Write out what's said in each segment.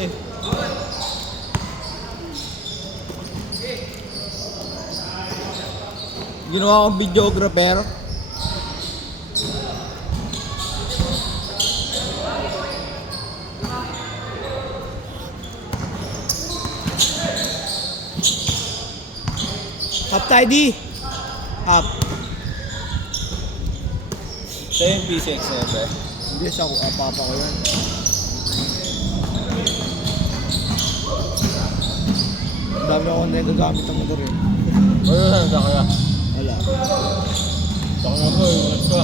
eh. Ginawa akong videographer. Half tidy. Half. Ito yung P6 na ito. Hindi siya ako, papa ko yan. Ang dami ako nagagamit ang motor eh. Ano na, saan kaya? Wala. Saan nga mo, yung ka.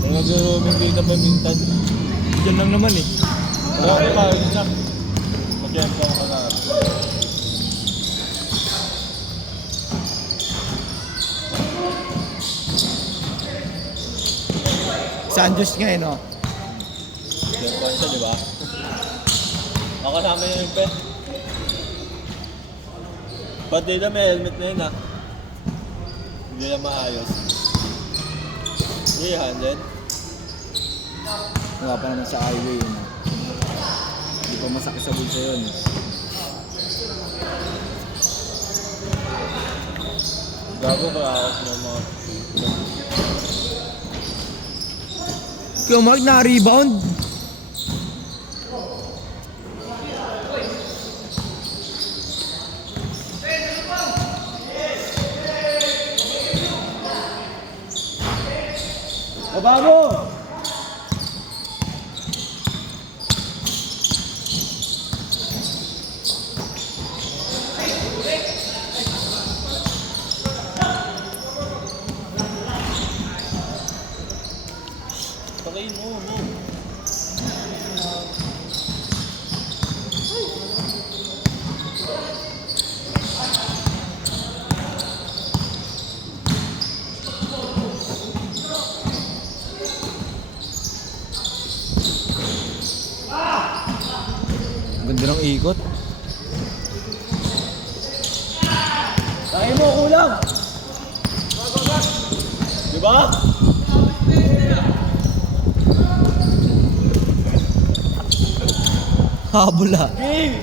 May nag-roaming dito pa minsan. Diyan lang naman eh. Marami pa, yun lang. Mag-jump ako ka na. Sandwich nga eh no. Jump on siya, di ba? Ako kasama yung pet. Ba't dito may helmet na yun ha? Hindi na maayos. 300. Wala pa naman sa highway yun. Hindi pa masakit sa bulsa yun. Gago ba ako ng mga... Kaya Mark, na-rebound. Baba mo! Pakain mo. Ganda ng ikot. Kain mo, kulang! Diba? Habula. Game!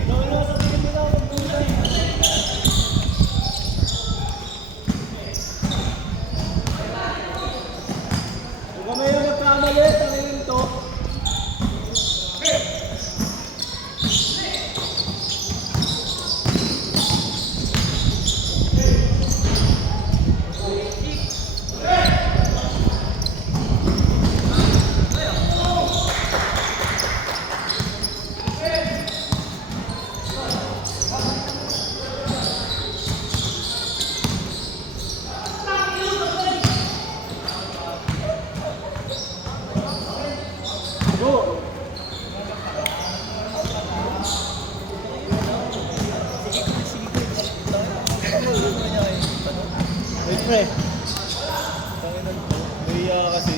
Huwag kami yung nagkamali, tangin to. Wait, pre. Nahiya kasi.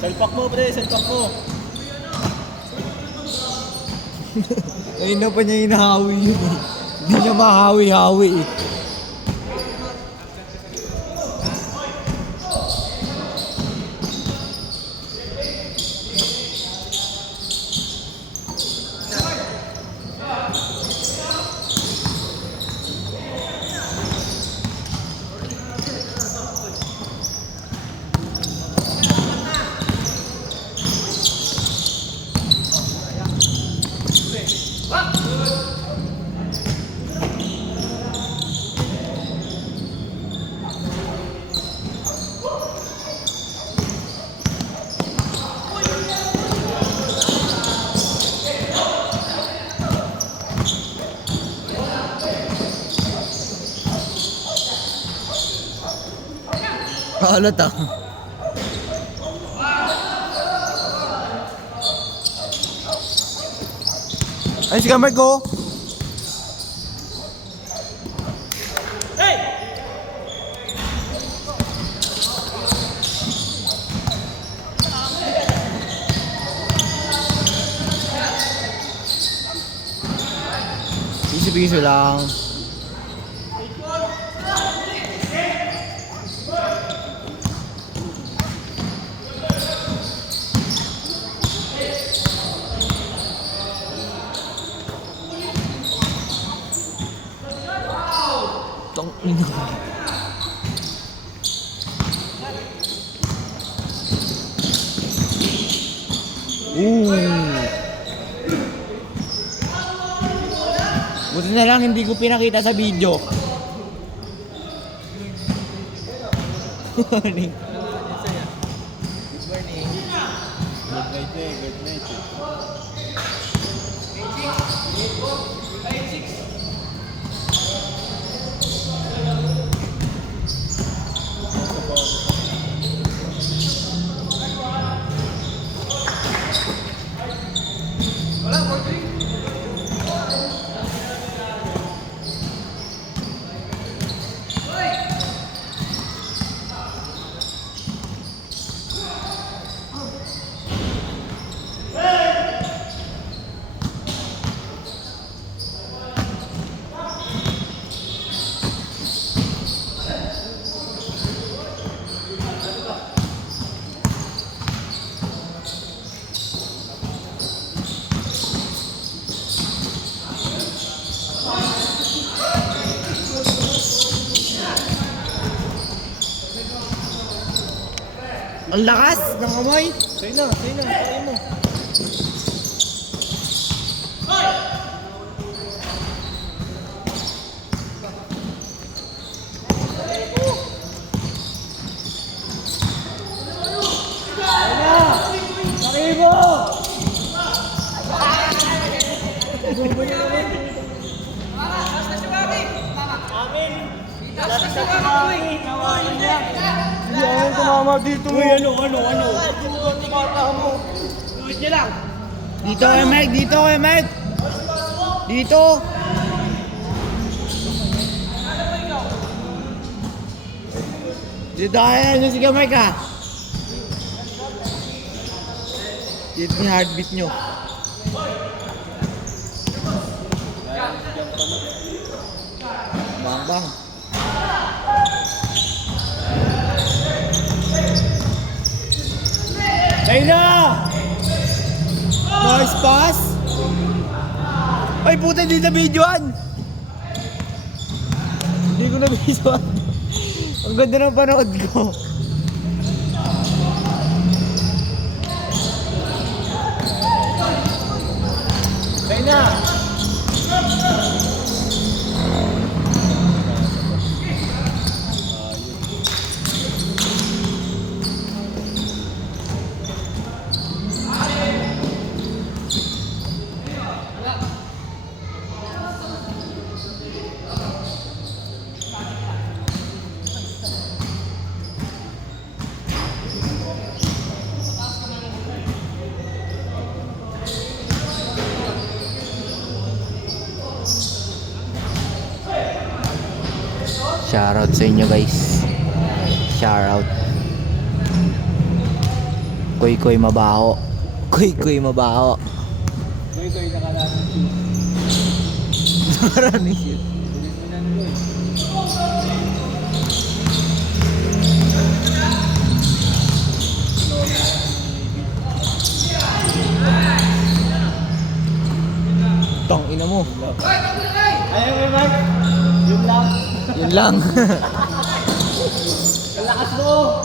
Salpak mo, pre. Salpak mo. Ayun na pa niya hinahawi yun eh. Hindi niya mahawi-hawi eh. Halata. Ay, sige, Mark, go. Piso-piso lang. Ooh. Buti na lang hindi ko pinakita sa video. Good morning. Good night eh, good night eh. Ang lakas ng amoy. Sa'yo na, kaya mo. Hindi ako tumama dito mo. Ano? Dito kay Mike, dito kay Mike. Dito. Dito kaya nyo si Mike ah. Dito yung heartbeat nyo. Bang bang. Sa'yo na! Nice pass. Ay puta, hindi na videoan. Hindi ko na videoan. Ang ganda ng panood ko. Sa'yo na! Shoutout sa inyo guys. Shoutout. Koy mabaho. Koy mabaho. Koy, nakalaman Marami shit. Tang ina mo. Ayaw mo, Mark? Yun lang. Yun lang. Kalakas mo!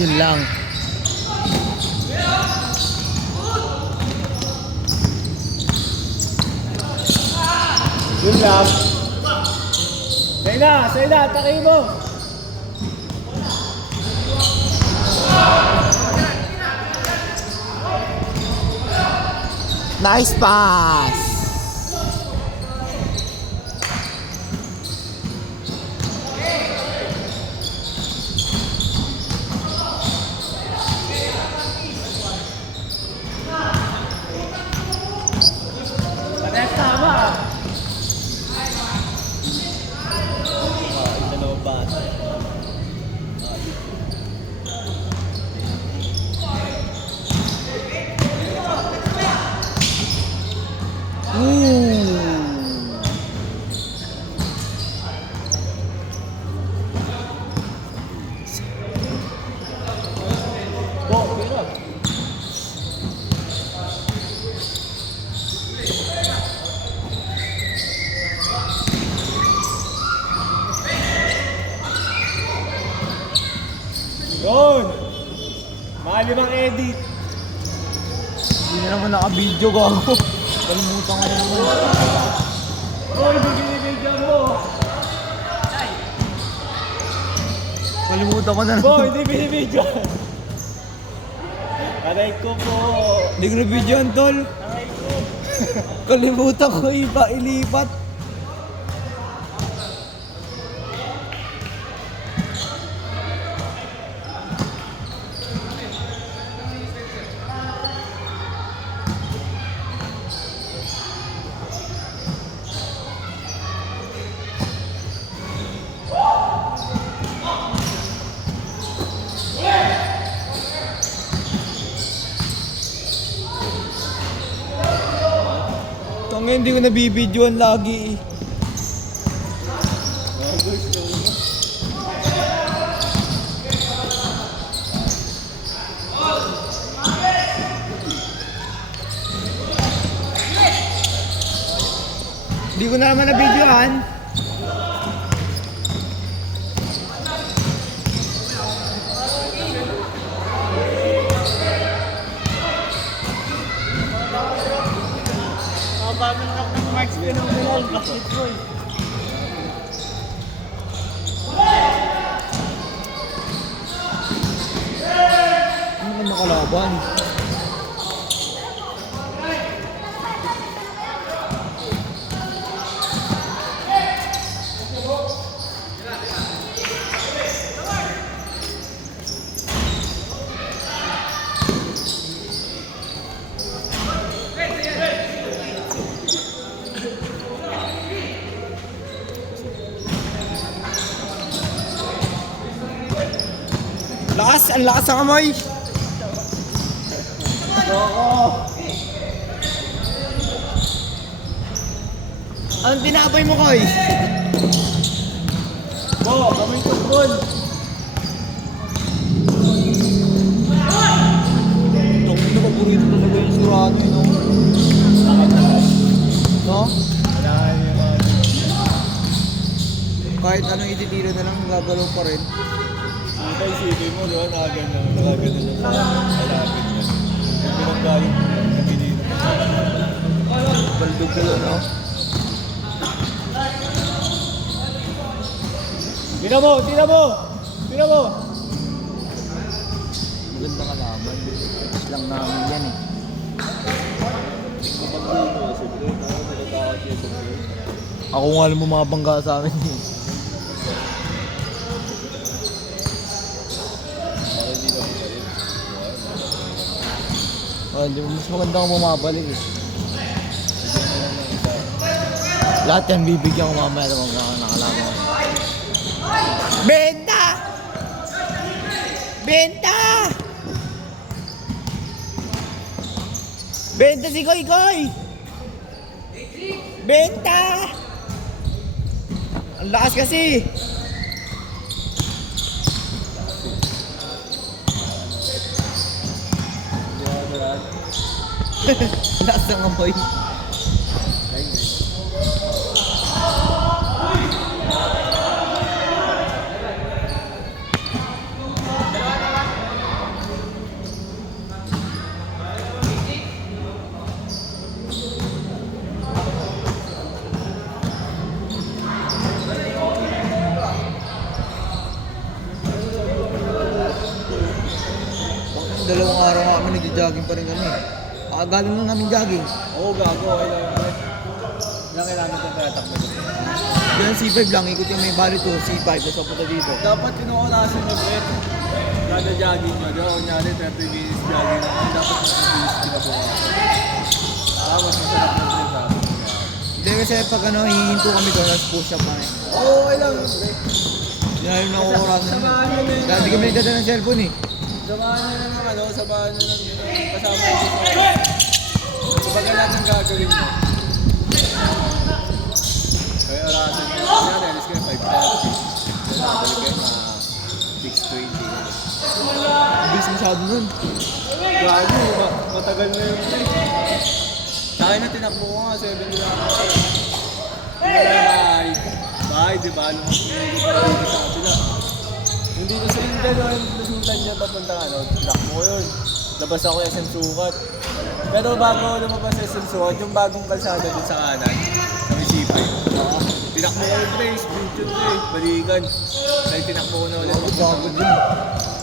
Yun lang. Yun lang. Sa'yo na, takay mo! Nice pass. Parehas tama! Yung dalawang bata. Yun! Mga 5 edit. Hindi na naman naka-video gago. Kalimutan ko na naman. Oh, hindi binibigyan mo. Kalimutan ko na naman. Boy, hindi binibigyan. Aray ko po. Hindi ko na-video yan, tol. Aray ko. Kalimutan ko iba, ilipat. Tangin, hindi ko nabibidyoan lagi eh. Hindi ko na naman nabidyoan. Paano ka ng Marks phenomenal bakit ko eh. Ano ka makalaban? Lakas! Ang lakas ng amoy! Anong tinapay mo, Koy? Bo, kamay football. Itong paborito talaga yung surano yun, no? No? Wala kayo yung mga... Kahit anong ititira na lang, gagalaw pa rin. Ang kaisipin mo, diba? Nakaganda yung mga alapit na. Yung pinaggaling mo, nabilino mo. Baldog ko no? Tira mo! Tira mo! Tira mo! Maganda kalaban. Tapos lang namin yan eh. Kapag dito, siyempre, tayo nagkakawat siya sa mga. Ako nga alam mo mabangga sa amin eh. Baka hindi na bumalik. Oh, hindi mo mas maganda kung bumabalik eh. Lahat yan bibigyan ko mamaya ng mga nakalaban ko. Benta! Benta! Benta si Koy Koy! Benta! Ang lakas kasi! Lakas ng amoy. Dalawang araw nga kami nag-jogging pa rin kami. Galing lang namin jogging. Oo, gago. Okay lang. Ilang kailangan kong tatakbo. Yan C5 lang, ikot yung may bali to, C5, tapos papunta dito. Dapat tinuorasan nyo, Brett. Kada jogging nyo, di ba? Kunyari, 30 minutes jogging na kayo. Dapat mas kinabukasan. Tapos masarap na rin sa akin. Hindi kasi pag ano, hihinto kami doon, tapos push up kami. Oo, okay lang. Yan yung nakukuran namin. Samahan nyo na yun. Kaya hindi kami nagdala ng cellphone eh. Samahan nyo na ng ano, samahan nyo ng kasama nyo sa kapag lahat ng gagawin nyo. Kaya orasan nyo. Kaya realize kayo 5:30. Kaya balik kayo mga 6:20. Bilis masyado nun. Gago, matagal na yun. Tayo na tinakbo ko nga, 7 lang. Bahay, di ba? Lumang pinili pa rin sa sila. Hindi na sila gano'n, lusutan niya papuntang ano, lakmo ko yun. Labas ako SM Sukat. Pero bago ako lumabas sa SM Sukat, yung bagong kalsada dun sa kanan, sa may C5. Tinakbo ko yung pre, sprint yun pre, balikan. Kaya tinakbo ko na ulit. Pagod yun.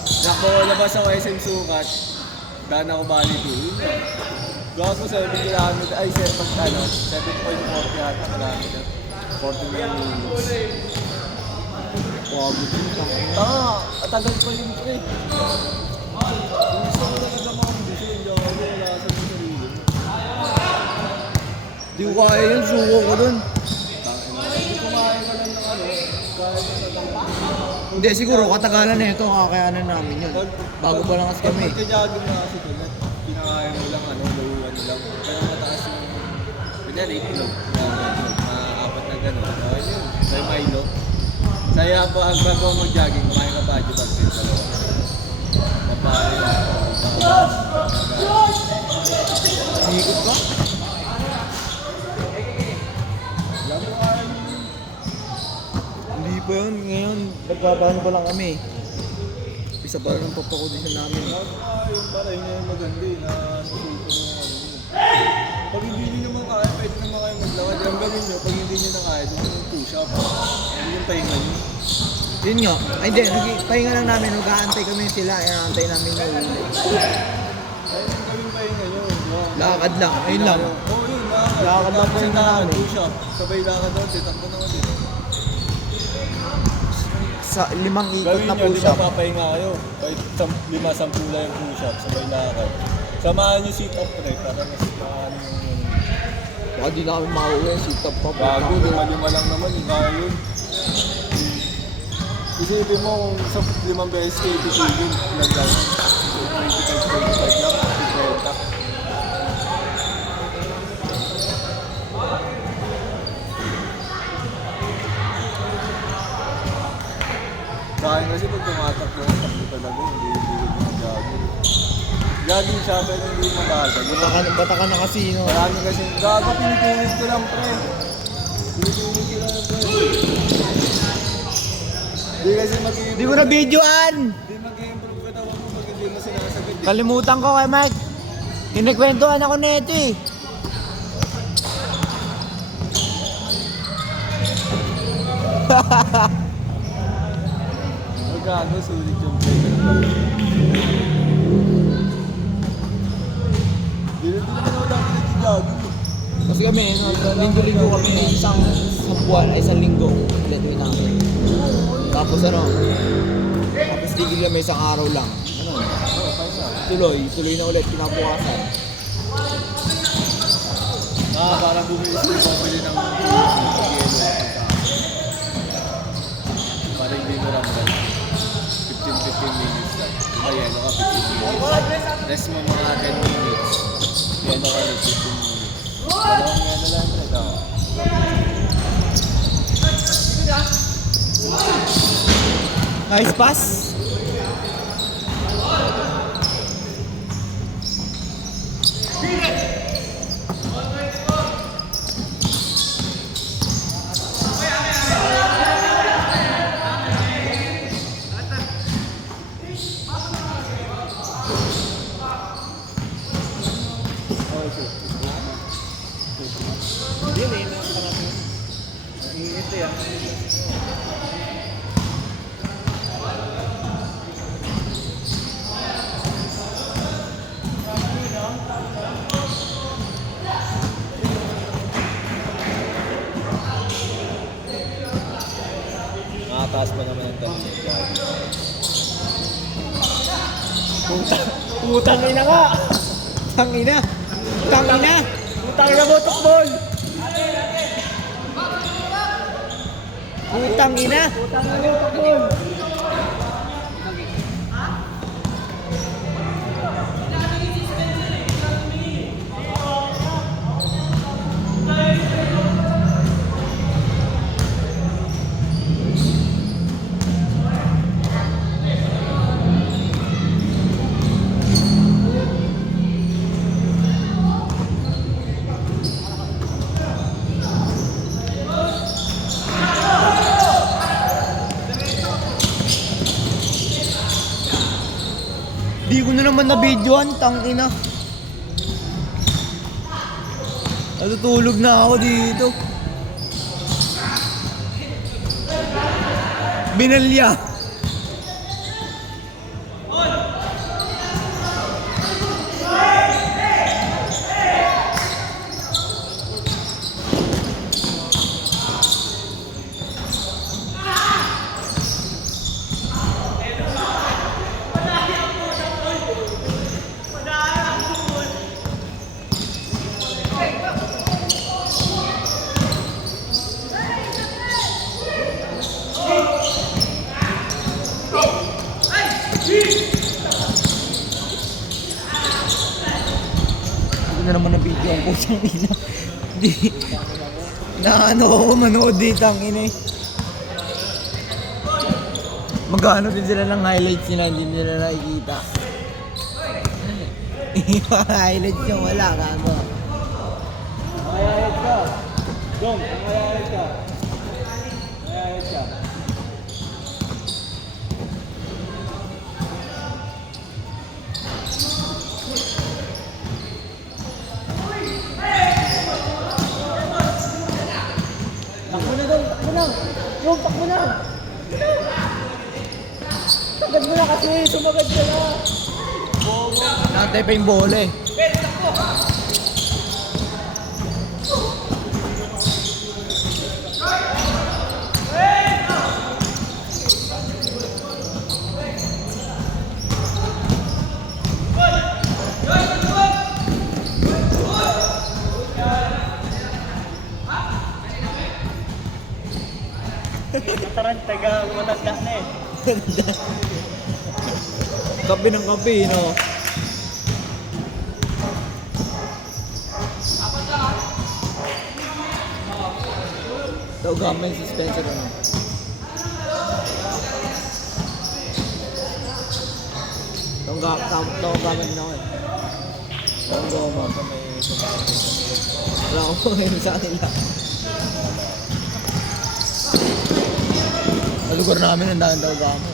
Tinakbo ko, labas ako SM Sukat. Daan ako bali 2. Yun lang. Gago 7 kilometer, ay 7.40 yata kilometer. 40 minutes. Pagod yun. Tagal pa yun pre. Gusto ko talaga mga kondisyon, hindi ako wala sa sarili. Di ko kaya yun, suko ko dun. Hindi kumain ka lang ng ano, kaya ka na lang. Hindi, siguro katagalan na ito, kakayanan namin yun. Bago pa lang kasi kami. Pagka-jogging na kasi tulad, kinakain mo lang ano, gawin lang. Pero mataas yung, kunyari, itlog. Apat na gano'n. Okay yun. Sa Milo. Saya pa, ang bago mag-jogging, kumain ka pa, di ba? Papain. Hikot ka? Hindi pa yun, ngayon, nagkabaan pa lang kami. Isa pa lang ng papakodisyon namin. Yung para yun yung maganda eh, na susuko mo yung ano yun. Pag hindi nyo naman kaya, pwede naman kayo maglakad. Yung gawin nyo, pag hindi nyo na kaya, doon yung push-up. Hindi yung pahinga nyo. Yun nga. Ay hindi, pahinga lang namin, nag-aantay kami sila, inaantay namin na ulit. Ayun yung gawin pahinga nyo. Lakad lang, ayun lang. Oo yun, lakad. Lakad lang Tapos pahinga yung lakad, namin. push-up. Sabay lakad doon, titakbo na ulit. Sa 5 ikot Gawin na nyo, di ba push-up. papahinga kayo? Kahit 5-10 lang yung push-up, sabay lakad. Samahan nyo sit-up pre, para mas maano yung Baka di na kami makauwi, sit-up pa. bago, lima lang naman, yung kaya yun. Isipin mo kung sa 5 beses kayo titigil, ilan lang? 25 lang, 50. Sa akin kasi pag tumatakbo, takbo talaga, hindi mag-jogging. Jogging siya, pero hindi mabagal. Bata ka na kasi, no? Marami kasi, gago, pinipilit ko lang, pre. Pinipilit ko lang, pre. Hindi kasi mag-i-improve. Di ko na videoan! Hindi mag-i-improve katawan mo pag hindi mo sinasagot. Kalimutan ko kay Mike. Kinikwentuhan ako na ito eh. Gago, sulit yung pre. Hindi na ako lang nag-jogging. Kasi kami, no, linggo-linggo kami, isang buwan, ay isang linggo. Gagawin namin. Tapos tapos tigil kami isang araw lang. Tuloy na ulit kinabukasan. Parang bumili ng yelo. Para hindi mo ramdam. 15 minutes lang. Diba yelo ka 15 minutes. Rest mo mga 10 minutes. Yelo ka 15 minutes. Dalawang yelo lang ito. Nice pass. Nakataas pa naman ang dami ng jogging. Putang ina ka! Tangina! Tangina! Putang ina mo, tukbol! Putang ina! Putang ina mo, tukbol! Di ko na naman na-videoan, tangina. Natutulog na ako dito. Binalya. Hindi na naman na-video ang pusang ina. Di. Na ano ako manood dito ang ina eh. Magkano din sila ng highlights nila, hindi nila nakikita. Yung highlights yung wala, kago. Ayayat ka. Dong, ayayat ka. Ayayat ka. Takbo na Dong, takbo na. Dong, takbo na. Sagad mo na kasi, sumagad ka na. Nantay pa yung bola eh. Tarantaga, matanda na eh. Kape ng kape, no? Ito gamay si Spencer, ano? Ito gamay din ako eh. Ito goma. Wala ko ngayon sa kanila. Sa lugar namin, ang dahil daw gamay.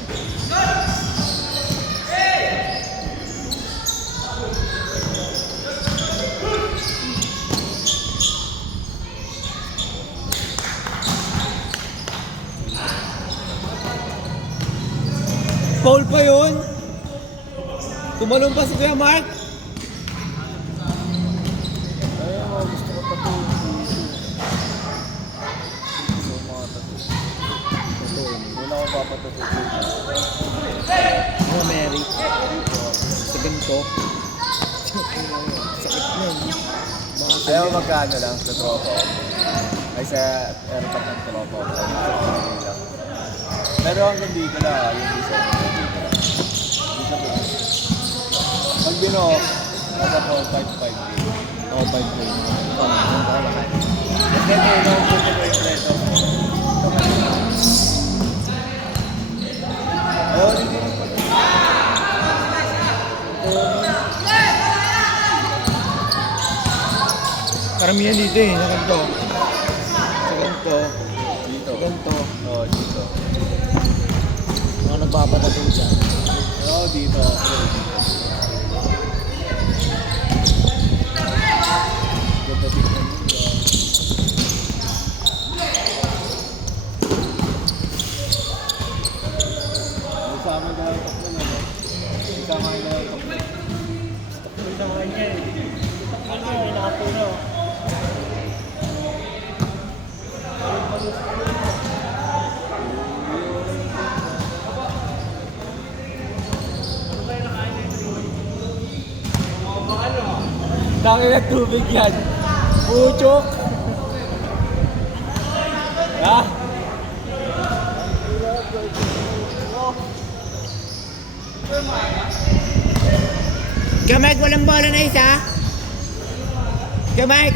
Foul pa yun? Tumalong pa si Kuya Mark? Ayun mo, gusto ko pa ito. Gusto ko mga tato. Ito, wala ko papatato. Oh, Mary. Sa ganito. Sakit na yun. Ayaw magkano lang sa tropa. Ay sa airport ng tropa. Pero hanggang dito lang, yung isa. Pag binook, nasa 4-5-5 din. Oh, 5 po yun. At then, no-put ko yung preto. Ayaw, hindi mo pa. Karamihan dito eh, sa ganito. Sa ganito. Dito. Sa ganito. Oo, dito. Mga nagpapatato dyan. Oo, dito. Ganda tignan mo. Isama ka lang takbo na, no? Isama ka lang takbo. Takbo na kanya eh. Takbo na, may nakapuno. Dami na tubig yan. Puchok. Ha? Gamay, walang bola na isa. Gamay.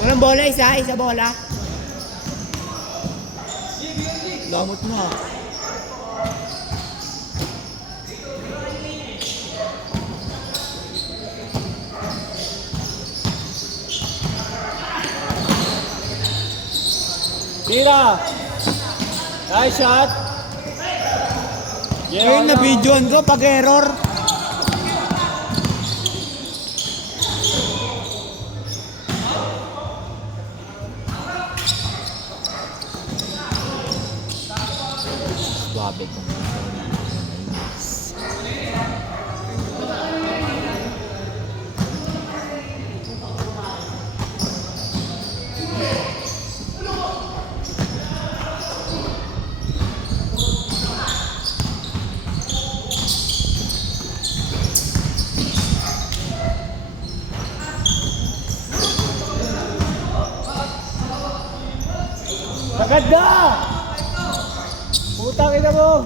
Walang bola isa, isa bola. Lamot mo. Tira! Nice shot! Ngayon na videoan ko pag error. Suabe ko. Maganda! Putang ina mo!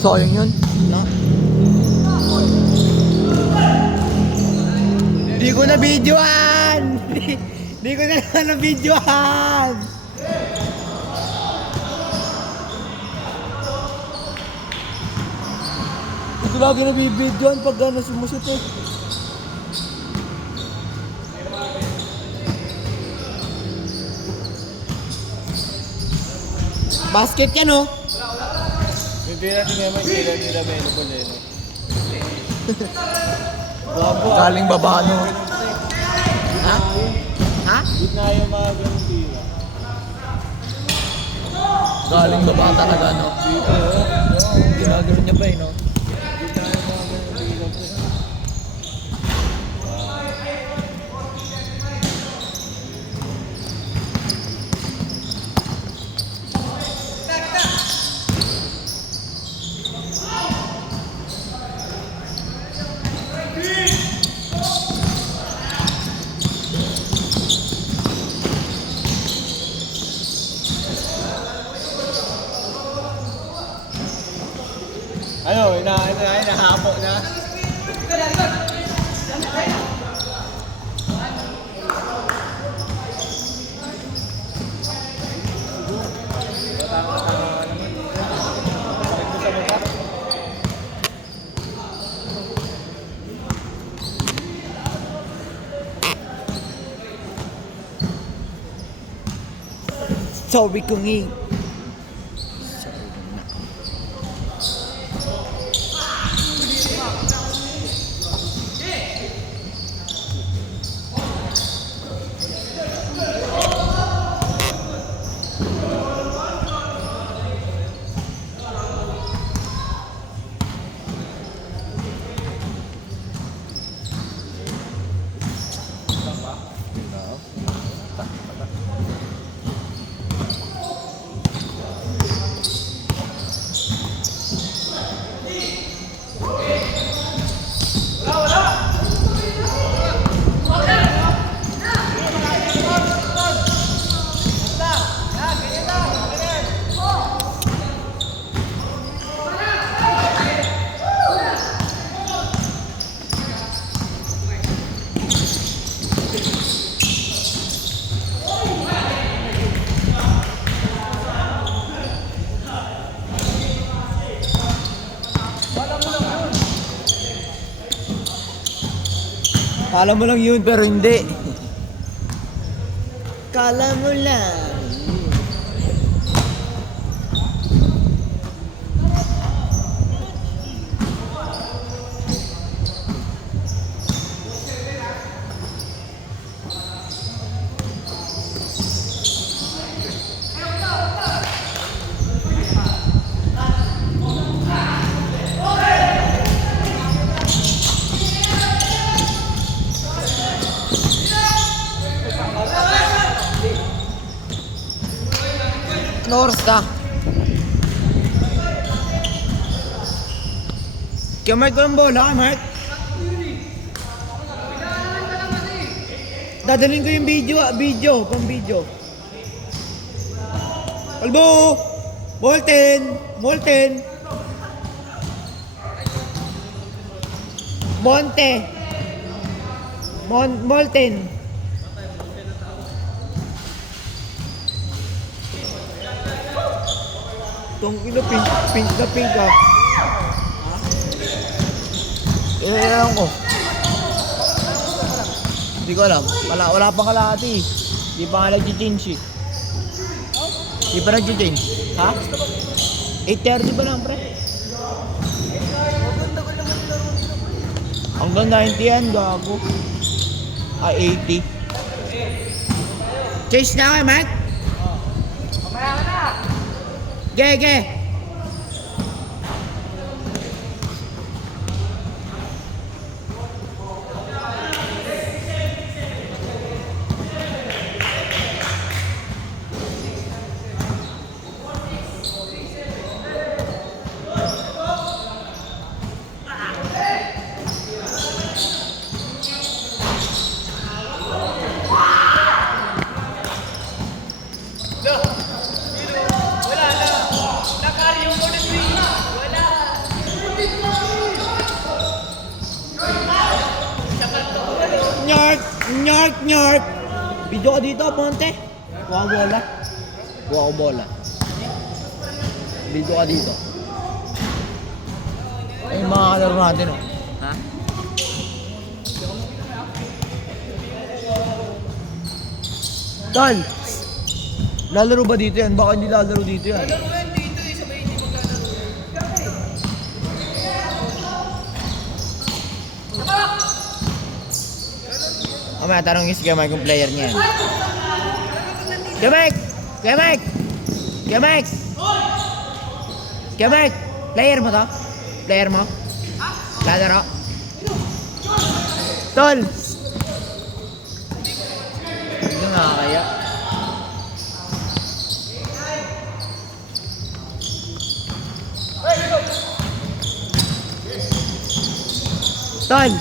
Sayang yun. Na? Di ko na videoan! Di ko na videoan! Ito lagi na bibidyoan pag gano'n sumusit eh. Basket yan oh! Hindi natin available eh. No? Bago, Galing baba no? Ha? Ha? Gitna yung mga ganun tira. Galing baba talaga no? Dito, Ginagano niya ba eh no? gitna yung mga ganun tira po. Ano, inahapo na. Tama naman. Sakit mo sa mata. Sabi ko nga. Kala mo lang yun pero hindi. Kala mo lang. Anong oras ka? Kaya Mark ko ng bola ka, Mark? Dadalhin ko yung pang video. Albo! Molten! Molten! Tong ina, pink na pink ah. Alam ko. Hindi ko alam. Wala pang kalahati. Hindi pa nga nag-change eh. Hindi pa nag-change. Ha? 8:30 ba lang, pre? Hanggang 90 yan, gago. 80. Chase na kayo, Matt? Mamaya ka na! Ge! Nyark! Video ka dito, Ponte. Kuha ko bola. Video ka dito. Ay, mga kalaro natin, oh. Ha? Tal! Lalaro ba dito yan? Baka hindi lalaro dito yan. Lalaro yan dito eh, sabay hindi maglalaro. Mamaya tanongin si Mike kung player niya yan. Mike! Player mo to? Player mo? Lalaro? Tol! Ito nakakaya. Tol!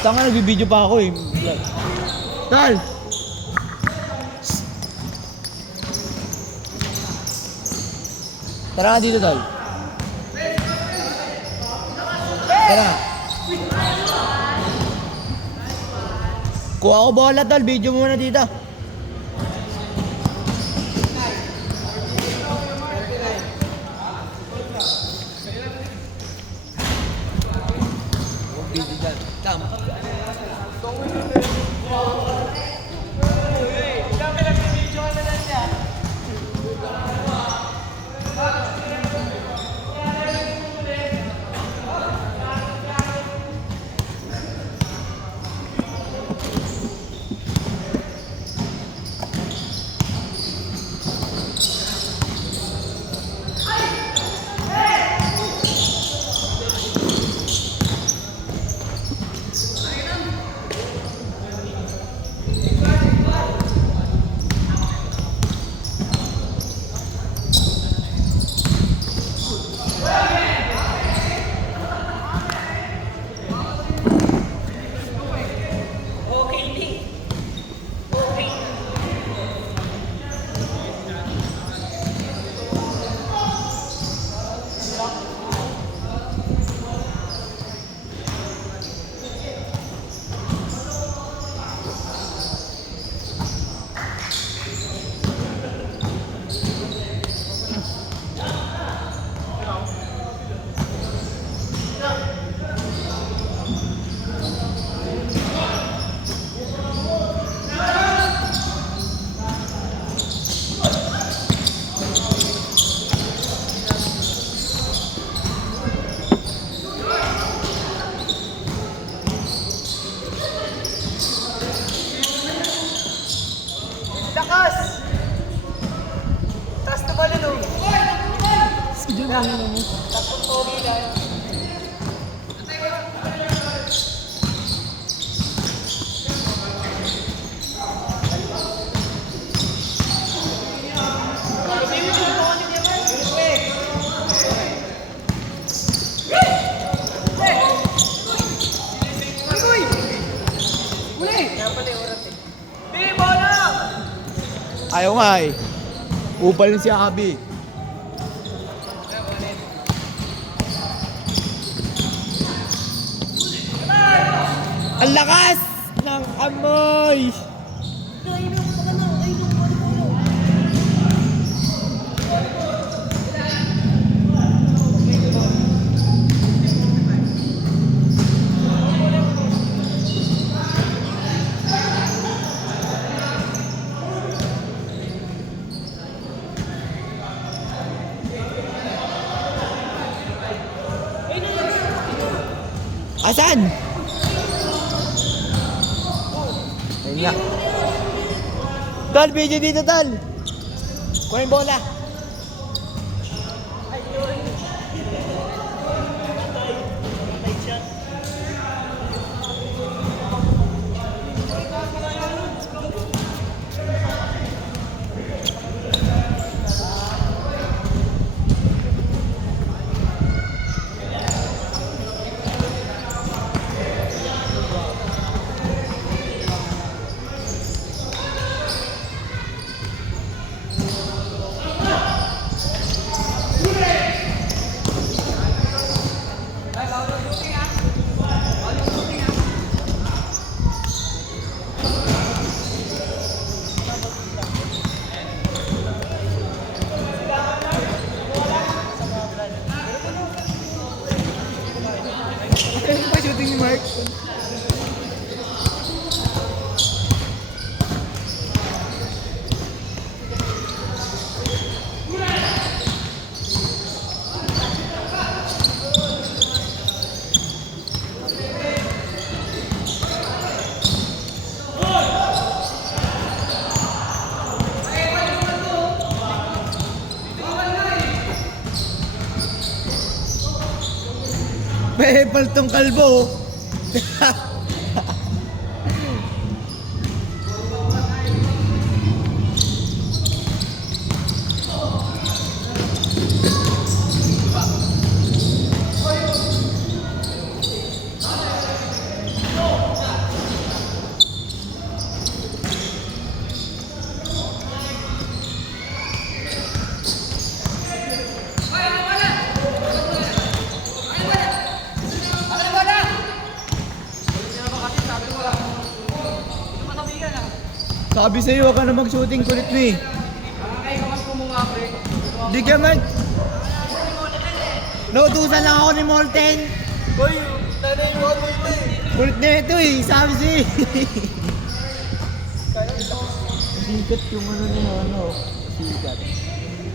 Tanga, nagbibideo pa ako eh. Tol! Tara nga dito, Tol. Tara. Kuha ko bola, Tol. Video muna dito. Video dyan. Tama. Lakas! Taas na bala no? Sige na. Tapos pogi na. Ayaw nga eh. Upal si Abi. Ang lakas ng amoy! Asan? Ayun nga. Tal, video dito, Tal. Kuha yung bola. Ano pa shooting ni Mark? May paltong kalbo. Sabi sa'yo, wag ka na mag-shooting, kulit mo eh. Di ka mag... Nautusan lang ako ni Molten. Boy, nanay mo ako ito eh. Kulit na ito eh, sabi sa'yo. Sikat yung ano niya, ano. Sikat.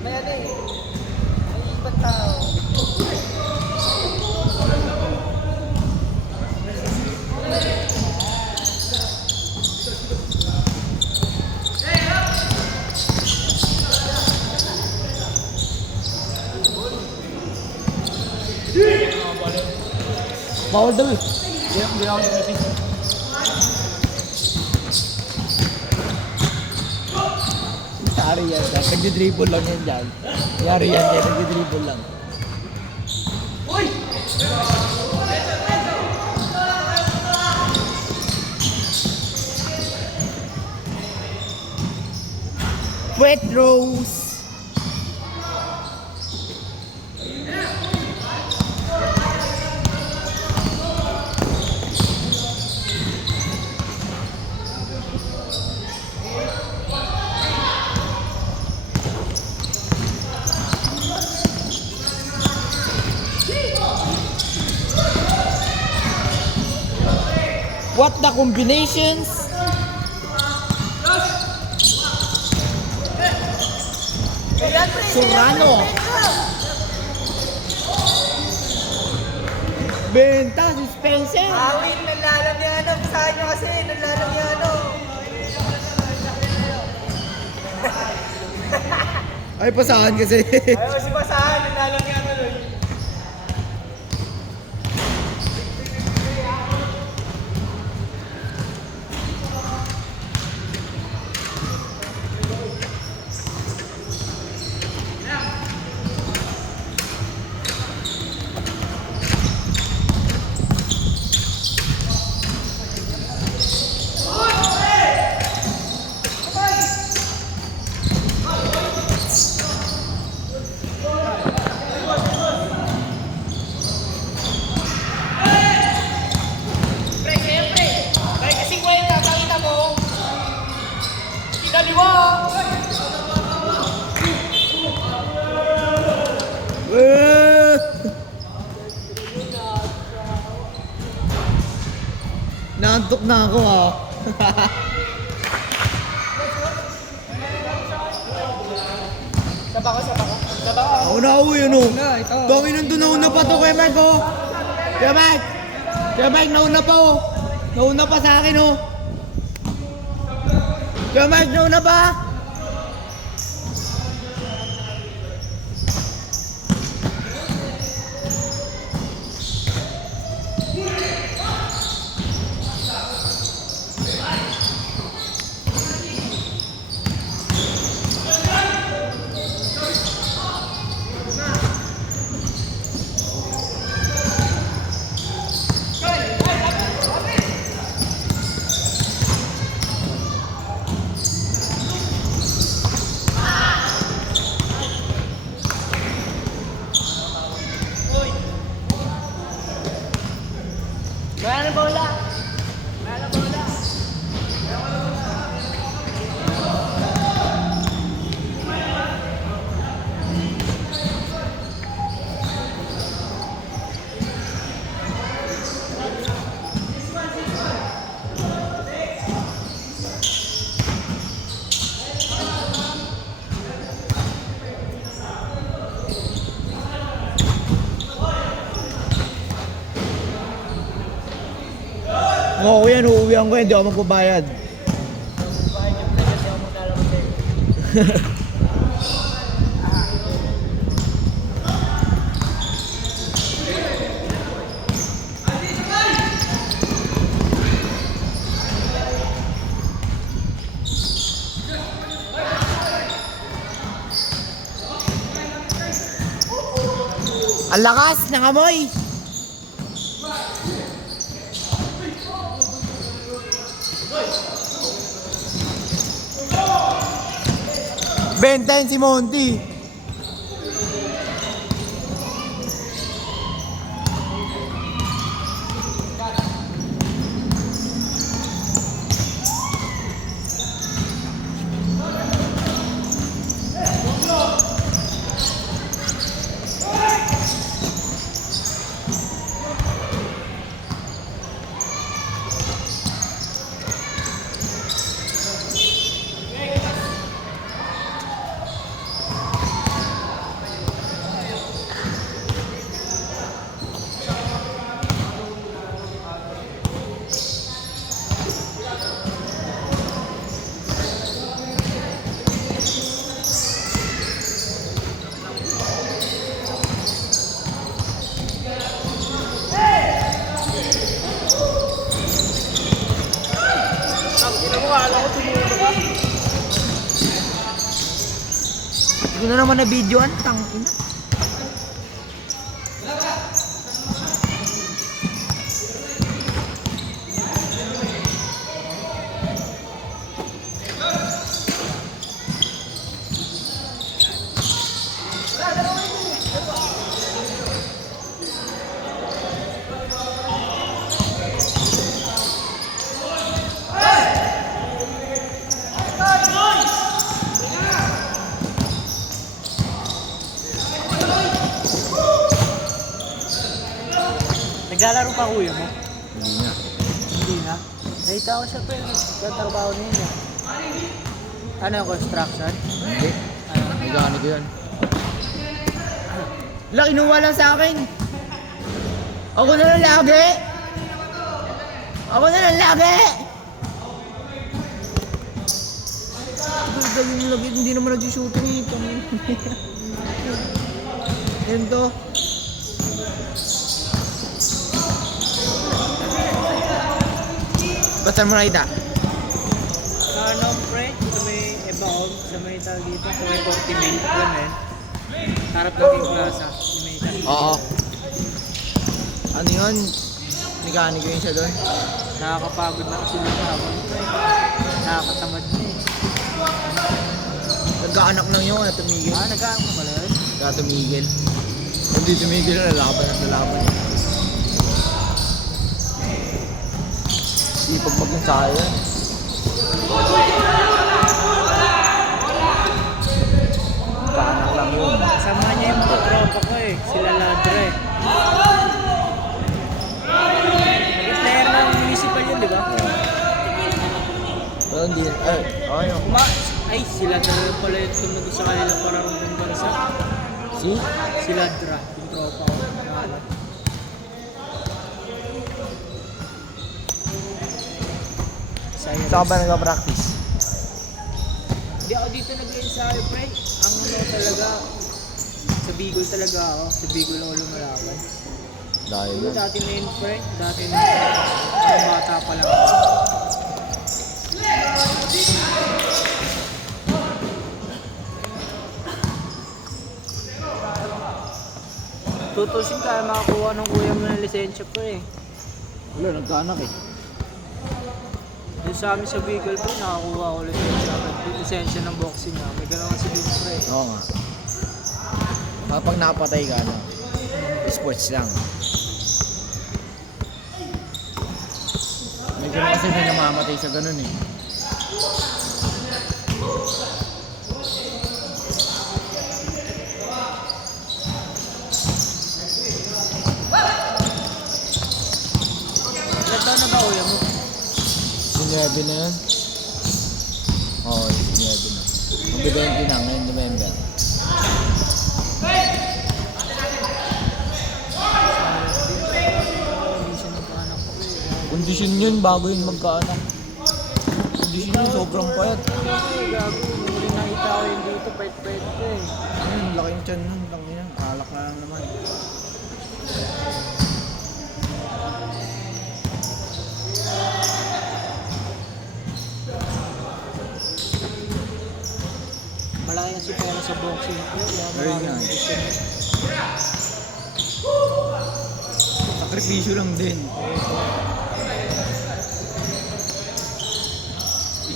May ano eh. May ibang tao. Bawal daw eh. Hindi ako nag-miss. Yari yan dyan. Nagdi-dribble lang yan dyan. Yari yan dyan. Nagdi-dribble lang. Wet Rose. What the combinations? Serrano. Benta si Spencer. Awin, nalalang ni ano. Basahin nyo kasi, nalalang ni ano. Ay, pasahan kasi. Ayaw kasi basahan, nalalang ni ano. Naantok na ako ah. Saba ko. Ako na ako yun oh. Dami nandun ako na pa to kay Mark oh. Kaya Mark. Kuya Mike, nauna pa oh. Nauna pa sa akin oh. Kuya Mike, nauna pa. Kaya na bola. Kaya na bola. Oo, oh, yan, uuwihan ko yan, hindi ako magbabayad. Ang lakas ng amoy! Bentayin si Monty. Hindi ko na naman na-videoan, tangina. Naglalaro pa kuya mo? Hindi na. Hindi na. Nakita ko siya pero nagtatrabaho na yun. Ano yung construction? Hindi. Ano? Nagani ko yun. Laki, kinuha lang sa akin. Ako na lang lagi. Ako na lang lagi. Ganda yung lagi. Hindi naman nag-shooting ito. Yan to. Ba't saan mo nakita? Sa ano pre? Sa may Ebaog, sa may tawag dito, sa may 40 May. Alam mo yun? Harap ng King Plaza. Yung may tawag. Oo. Ano yun? Mechanic yun siya doon. Nakakapagod na kasi yung hapon ko eh. Nakakatamad na eh. Nagkaanak lang yun, tumigil. Nagkaan mo pala yun? Tumigil. Hindi tumigil na lalaban at lalaban. Hindi pag mag-unsaya yan. Nagkaanak lang yun. Kasama niya yung mga tropa ko eh. Sila Ladra eh. Naging player ng municipal yun, di ba? Pero hindi, ayun. Ay, sila Ladra pala yung tumag sa kanila parang ng bansa. See? Si Ladra, yung tropa ko. Cyrus. Saan ka ba nagpa-practice? Hindi ako dito nag-ensayo, pre. Ang ano talaga, sa Bicol talaga ako. Sa Bicol ako lumalaban. Dahil Ano dati na yun, pre? Dati na ang bata pa lang ako. Tutusin ka, makakuha ng kuya mo ng lisensya, pre. wala, nagkaanak eh. Yung sa amin sa Bicol, pre, nakakuha ako lisensya ng boxing na. May gano'n kasi din, pre. Oo nga. Kapag nakapatay ka, ano, sports lang. May ganun kasi may namamatay sa ganun eh. Ilan taon na ba kuya mo? Sinyebe na yun? Oo, sinyebe na. Mag-20 na ngayon, November. Hindi siya nagkaanak ko. Kondisyon yun bago yun magkaanak. Kondisyon yun, sobrang payat. Ay, gago. Nung rin nakita ko yun dito, pait-pait ko eh. Ayun, laking tiyan nun, laki yan. Alak na lang naman. Malaki kasi pera sa boxing. Ayun nga eh. Sakripisyo lang din.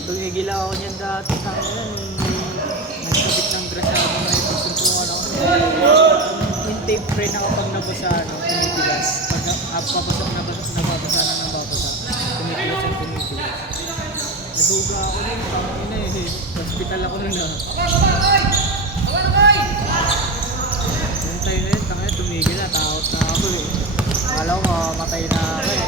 Tumigil ako niyan dati. Tangina, nagkabit ng grasado na ito. Suntukan ako. Yung tape pre na kapag nabasa, tumitigas. Pag nababasa na ng babasa, tumitigas yung tumitigas. Naduga ako nun, tangina eh. Hospital ako nun ah. Yung tayo na yun, tangina, tumigil na. Takot na ako eh. Akala ko mamamatay na ako eh.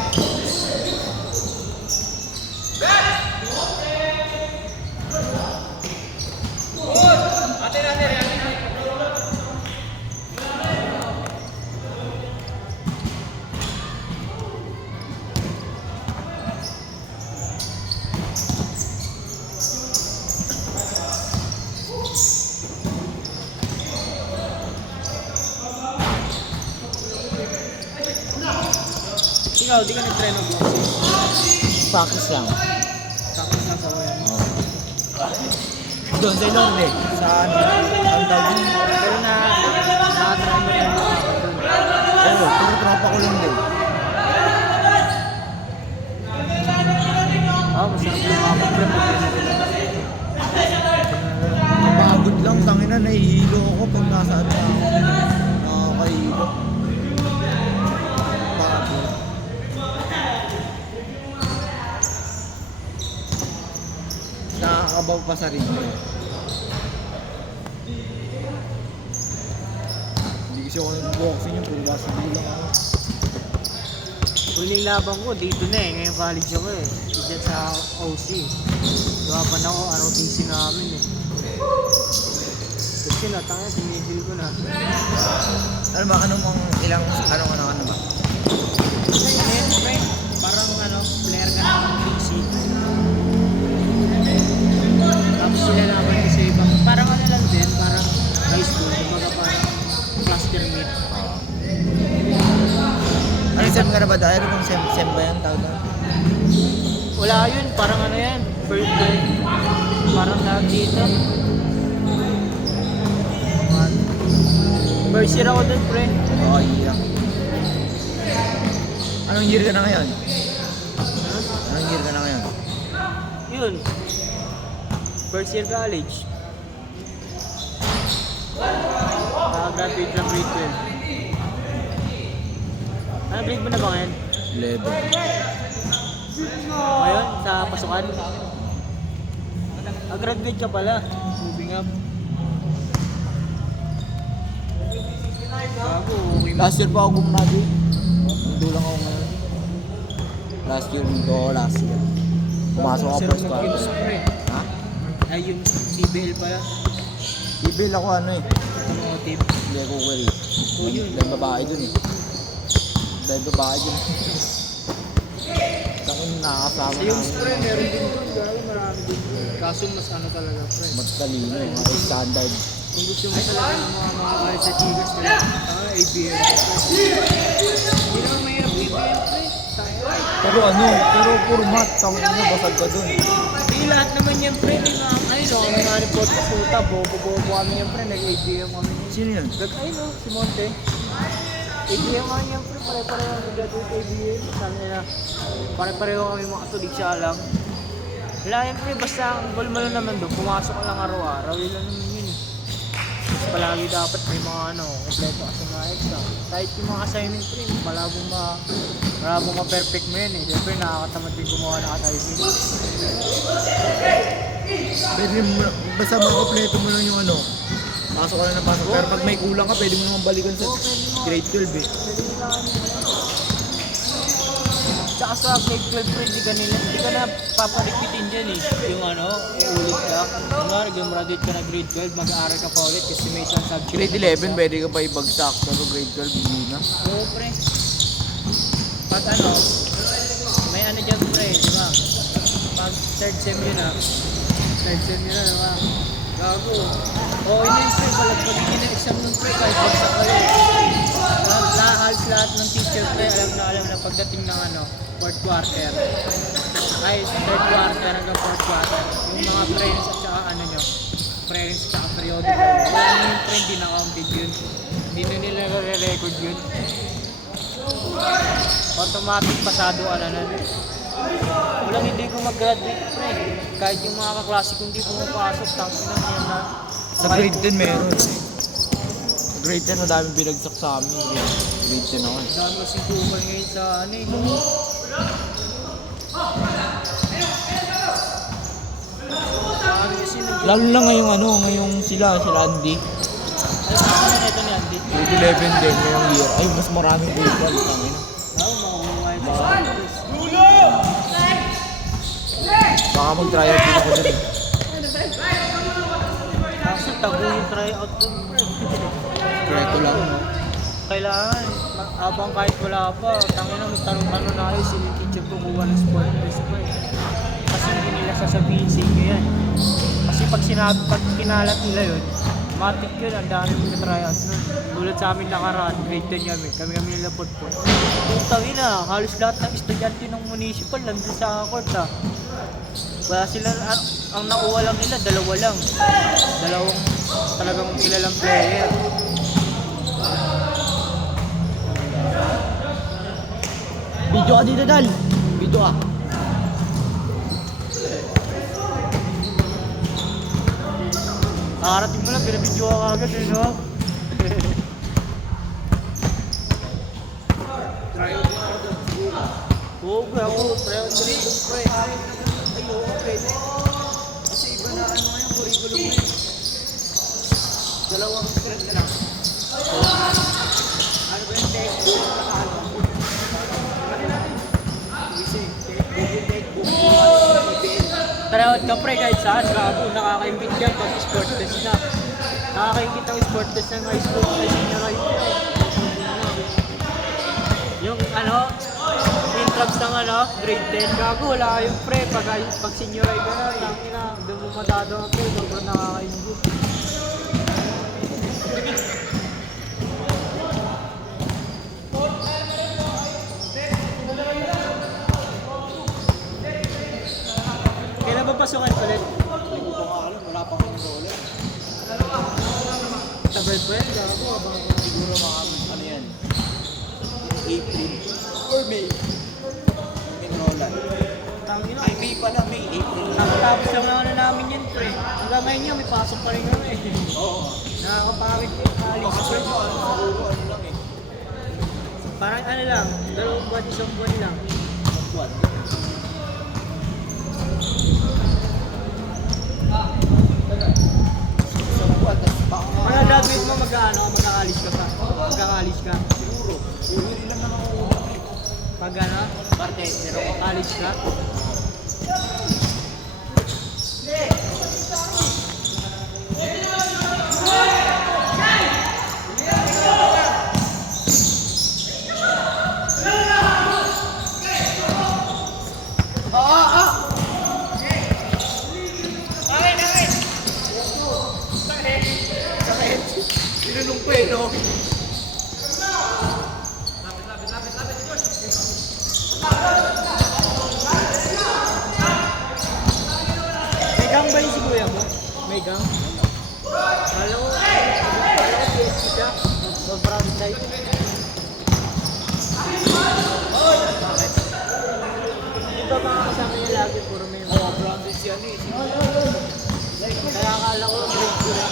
Ikaw, di ka nag-try ng boxing? Practice lang. Tapos na sa uyan mo. Doon sa Ilorde. Sa ang tawag yun. Pero na-try mo yan mga doon. Oo, pero tropa ko lang din. Masarap lumabot pre pag pinag-ilabas. Napagod lang, tangina, nahihilo ako pag nasa ano ako. Nakakahilo. Pagod. Nakakabaw pa sa rin. Hindi kasi ako nag-boxing yung puro basketball lang ako. Huling labang ko, dito na eh. Ngayon college ako eh. Diyan sa OC. Gawapan ako, ROTC namin eh. Kasi natanga, tinigil ko na. Ano ba, ano ba? Ngayon, pre, parang player ka na ng PC. Tapos sila naman kasi ibang, parang lang din, parang high school, kumbaga parang cluster meet. Ano sem ka na ba dahil? Ano bang sem ba yan? Tawag na? Wala yun, parang yan, first grade. Parang lahat dito. First year ako dun, pre. Oo, hirap. Anong year ka na ngayon? Anong year ka na ngayon? Yun. First year college. Nakagraduate ng grade 12. Ano grade mo na ba ngayon? 11. Ngayon, sa pasukan? Graduate ka pala. Moving up. Bago, okay. Last year pa ako gumraduate. Hindi lang ako ngayon. Last year. Pumasok ako first quarter. Ha? Ay, yung CBL pala. Ibil ako ano eh. Automotive. Hindi ako well. Oh, yun. Dahil babae dun eh. Dahil babae dun. Tangin nakakasama Sa yung namin. spray, meron din doon. Grabe, marami din doon. Kaso mas ano talaga, pre. Magtalino, mga standard. Kung gusto mo talaga ng mga kahit sa Chicas, ABM. Hindi naman mahirap ABM, pre. Pero pero puro mat, tangin mo, basag ka dun. Hindi lahat naman yan, pre. May mga, ayun o, may mga report sa puta. Bobo-bobo kami yan, pre. Nag-ABM kami. Sino yun? Ayun o, si Monte. ABM kami yan, pre. Pare-pareho kami graduate ABM. Sabi nila, pare-pareho kami mga katulig siya lang. Wala yan, pre. Basta ang goal mo lang naman doon. Pumasok ka lang araw-araw. Yun lang naman yun eh. Palagi dapat may mga kompleto ka sa mga exam. Kahit yung mga assignment pre, malabong ma-perfect mo yun eh. Siyempre nakakatamad din gumawa ng assignment. Pwede mo, basta makompleto mo lang yung pasok ka lang ng pasok. Pero pag may kulang ka, pwede mo naman balikan sa grade 12 eh. Tsaka sa grade 12 pre, hindi ka na paparipitin dyan eh. Yung uulit ka. Kunwari, gumraduate ka na grade 12, mag-aaral ka pa ulit kasi may isang subject. Grade 11, pwede ka pa ibagsak. Pero grade 12, hindi na. Oo pre. Pag may dyan pre, di ba? Pag third sem yun di ba? Gago. Oo, yun yun pre, balagbagin yun ang exam nun pre, kahit bagsak kayo. Lahat ng teacher pre, alam na pagdating ng fourth quarter. Ay, third quarter hanggang fourth quarter. Yung mga friends at saka friends at saka periodical. Wala na yung friend, di na-counted yun. Hindi na nila re-record yun. Automatic pasado ka na nun. Walang hindi ko mag-graduate pre. Kahit yung mga kaklase kong hindi pumapasok, tangin na yan na. Sa grade 10 meron. Sa grade 10, madaming binagsak sa amin. Grade 10 naman. Dami kasing tumal ngayon sa Lalo na ngayong sila Andy. Ito ni Andy. Grade 11 din ngayong year. Ay, mas maraming grade 12. Tangin. Makukuha ito sa campus. Baka mag-tryout din ako dun. Kaso tago yung tryout dun. Kreto lang. Kailangan, habang kahit wala pa, tangin na magtanong-tanong na kayo, sila yung teacher ko kuha ng sport test pa eh. Kasi hindi nila sasabihin sa inyo yan. Kasi pag kinalat nila yun, matik yun, ang dami mga tryout nun. Tulad sa amin nakaraan, grade 10 kami nila potpot. Putangin na, halos lahat ng estudyante ng municipal nandun sa court ah. Wala sila, ang nakuha lang nila, dalawa lang. Dalawang talagang kilalang player. Video ka dito, Dal. Video ka. Nakarating mo lang, binabidyo ka agad eh, no? Oo, ako, tryout ko rin doon, pre. Ayoko, pwede. Kasi iba na ngayon, curriculum ngayon. Dalawang stress ka lang. Ano ba yung textbook? Tryout ka pre kahit saan, gago, nakaka-invite ka pag sport test na. Nakakaingit ang sport test ng high school sa senior high pre. Yung intrams ng grade 10, gago, wala yung pre. Pag senior high ka na, tangina, doon mo matado ang pre, sobrang nakaka-invite. Kailan ba pasukan ulit? Hindi ko pa nga alam, wala pang controller. Sabay pa yan, gago, abang Siguro mga yan, April or May. Enrollan. tangina. Ay, May pala, May, April. Tapos lang namin yan, pre. Hanggang ngayon yun, may pasok pa rin kami. Oo. Nakakapawit yung college, Kasi pre. siguro lang eh. Parang lang, 2 buwan, 1 buwan lang. Buwan. Pag-graduate mo, magkakalis ka pa. Magkakalis ka. Siguro. Uwi lang naman ako. Pag parte, pero college ka. Tinanong pa eh, no? May gang ba yung si kuya mo? May gang? Kala ko PSG siya. Sobrang side. Bakit? Di ba mga kasama niya lagi puro may mga Brandon siya eh. kaya akala ko grade ko rin.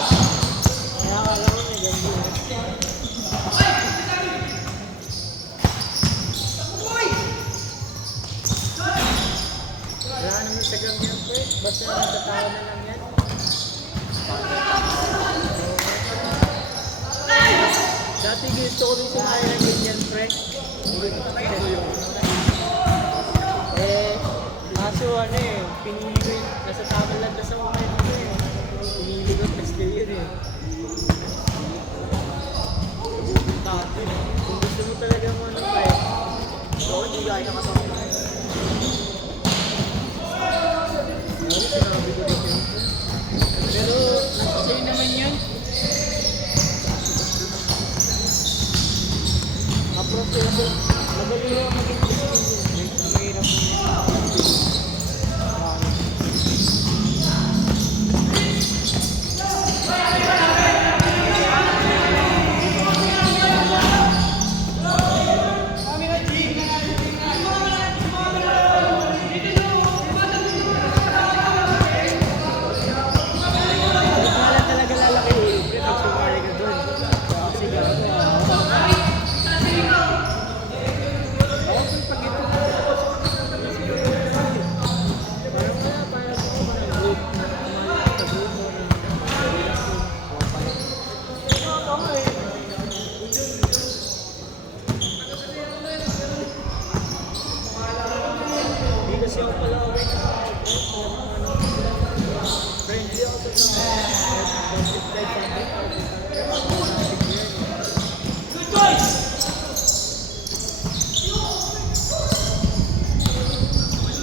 Kaya akala ko may ganyan rin. Wala naman sa gang yan, pre. Basta natatawa na lang yan. Dati gusto ko rin sumaya ng ganyan, pre. Kaso ano eh, pinili ko yung nasa tamang landas ako ngayon eh. Pinili ko Castilian eh. Dati, kung gusto mo talaga mo ano pre, so hindi kaya nakasama na yun. Ano sinabi ko rin yun? Pero nasa sa'yo naman yan. Approachable. Magaling lang maging Castilian. Mahirap mo talaga lalaki eh. Pre, pag sumali ka doon. Kasi gano'n. Ako kung pag ito parang wala, parang ako parang group. Hindi kasi ako pala away na friendly ako sa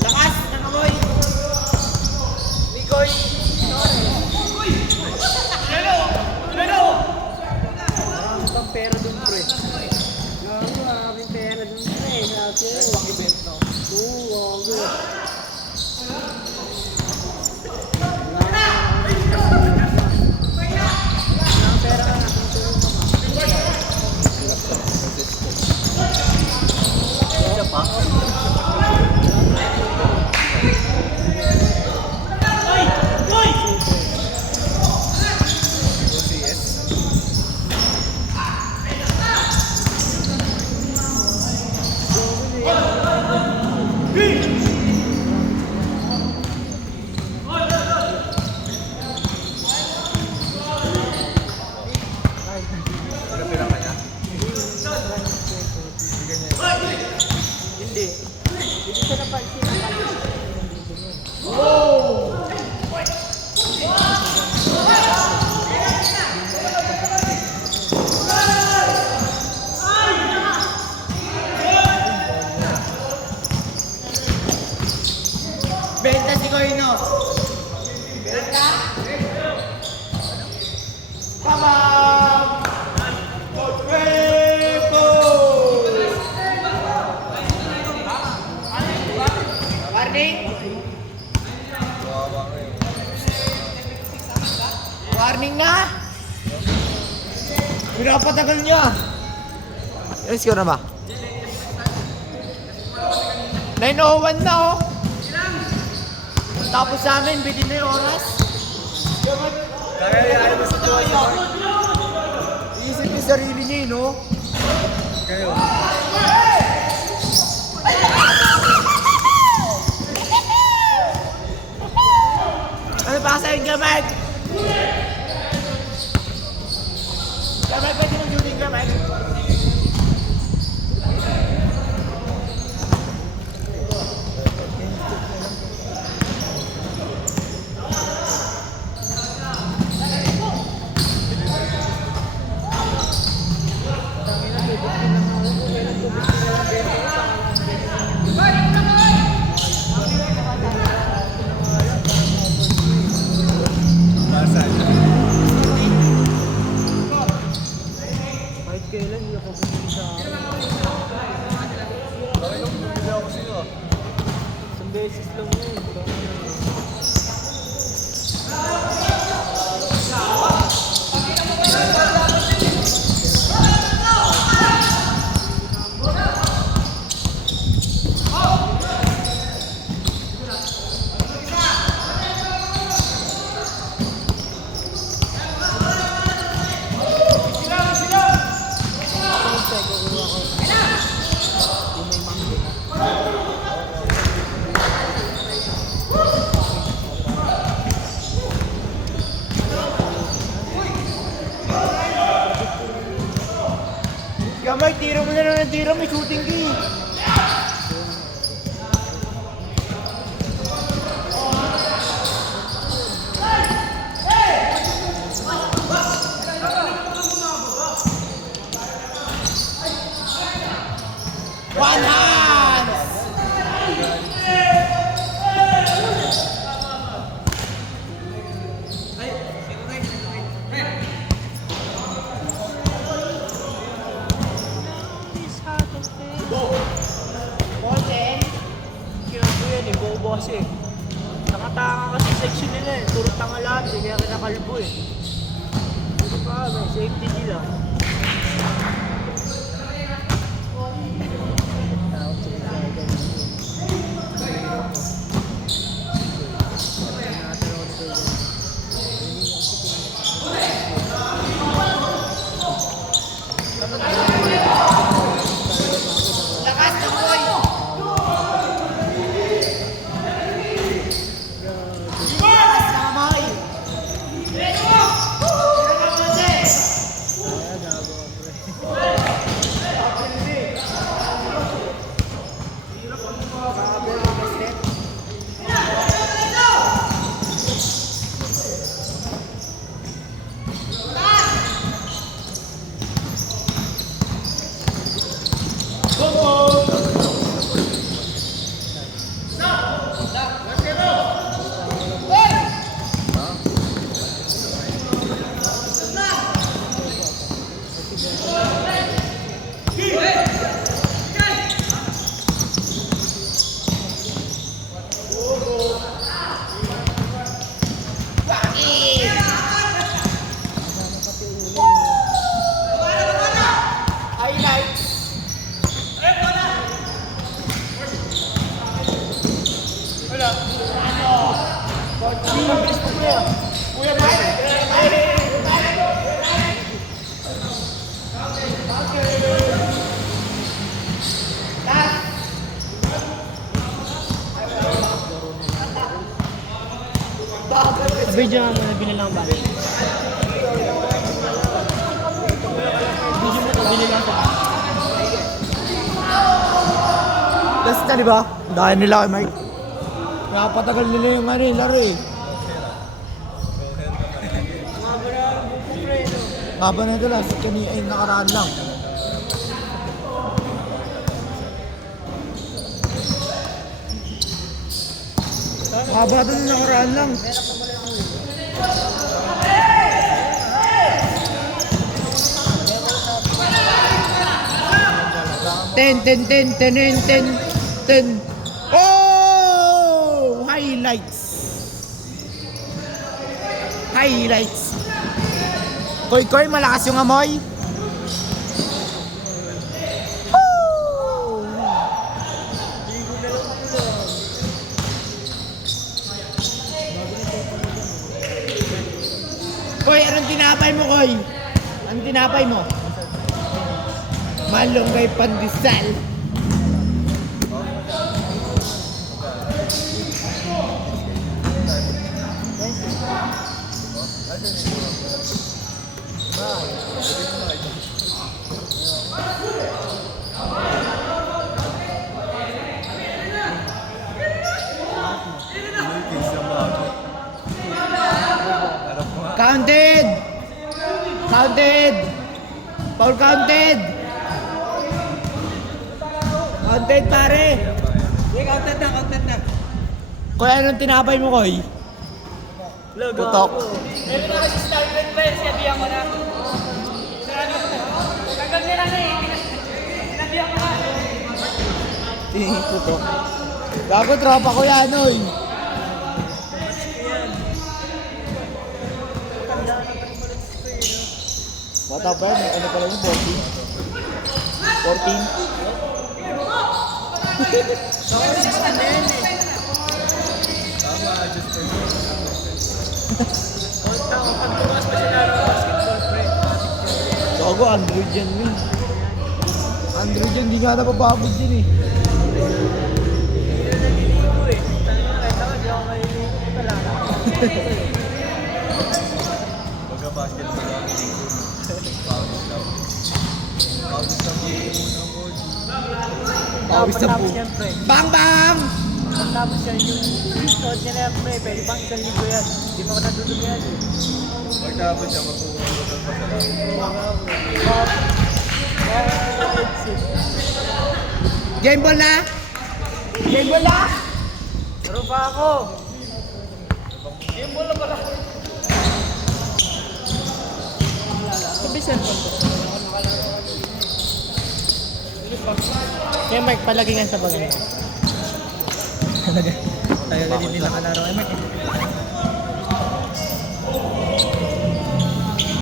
lakas! Nakamoy! Ligoy! Marami pang pera dun, pre. Gago, maraming pera dun, pre. Gago. Event no? Oo, gago. Pera ka na, tutulong ka ba? Isa pa? Pinapirang ka niya? Hindi. Hindi siya napansin. Benta si Koino! Benta! Come on! Warning! Warning na! Pinapatagal niya! Ilang score na ba? 9:01 na oh! Tapos sa amin, bitin na yung oras. Kaya ano ba sa tuwa sa Iisip yung sarili niya eh, no? kayo? Ano pa sa'yo, Gamad? Gamad, pwede mong shooting, Gamad? Mike, tira mo na lang ng tira, may shooting ka eh. One hands! Kinago yan eh, bobo kasi. Nakatanga kasi section nila eh. Puro tanga lahat eh, kaya kinakalbo eh. Hindi pa may safety nila. Video nga muna, binilang ba? Video mo, binilang ba? Last na, di ba? Dahil nila kay Mike. Napatagal nila yung laro eh. Maba na ito last, ay nakaraan lang. Maba ito yung nakaraan lang. Ten. Oh! Highlights. Koy, malakas yung amoy. Koy, anong tinapay mo, Koy? Anong tinapay mo? Malunggay pandesal. Counted! Foul counted! Counted, pare! Counted na. Koy, anong tinapay mo, Koy? Putok. Meron na kasi started pa yun, sinabihan ko na. Hanggang nila na eh. Sinabihan ko na. Putok. Gago, tropa ko yan, oy. Bata pa yan, ano pala yung 14? Gago, Android yan yun. Android yan, di nga napapagod yun eh. Pawis na po. yan, pre. Bang bang! Pagtapos yan, yung suot niya na yan, pre. Pwede pang isang linggo yan. Hindi pa natutulog yan. Pagtapos siya, magpupunod pa sa Game ball na! Game ball na! Laro pa ako. Sabi cellphone ko. Kaya Mike, palagi nga sa bagay. Talaga din nila kalaro. Ay, Mike.